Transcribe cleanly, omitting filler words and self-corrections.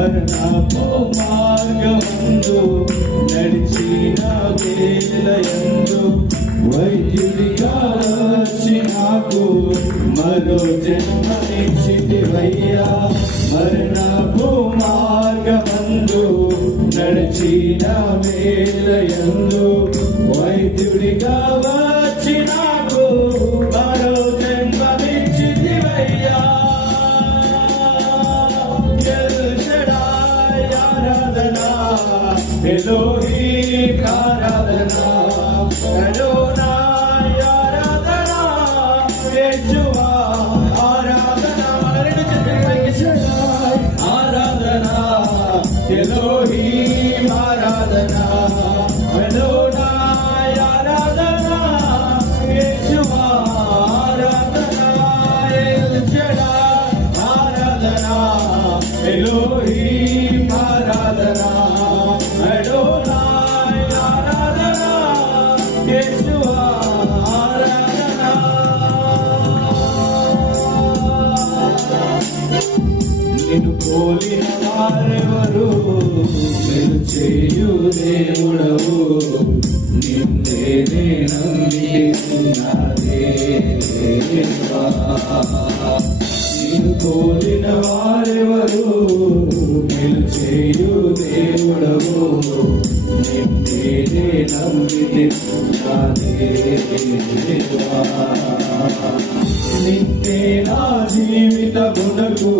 మరణపు మార్గమందు నడిచిన వేళయందు వైద్యుడిగా వచ్చి నాకు మరో జన్మనిచ్చితివయ్యా. మరణపు మార్గమందు నడిచిన వేళయందు వైద్యుడిగా వచ్చి నాకు మరో జన్మనిచ్చితివయ్యా. ఎలోహీం ఆరాధనా, అడోనాయ్ ఆరాధనా, యేషువా ఆరాధనా, రెండు చేతులు ఆరాధనా, ఎలోహీం ఆరాధనా, అడోనాయ్ ఆరాధనా, యేషువా ఆరాధనా, ఎల్ షడాయ్ ఆరాధనా, ఎలోహీం ఆరాధనా, నిన్ను పోలిన వారెవరు, నిన్ను చేయు దేవుడవు, నిన్నే నమ్మినదే. నిన్ను పోలిన వారెవరు, నిన్ను చేయు దేవుడవు, నిన్నే నమ్మినదే. నిన్నే నా జీవిత గుణకు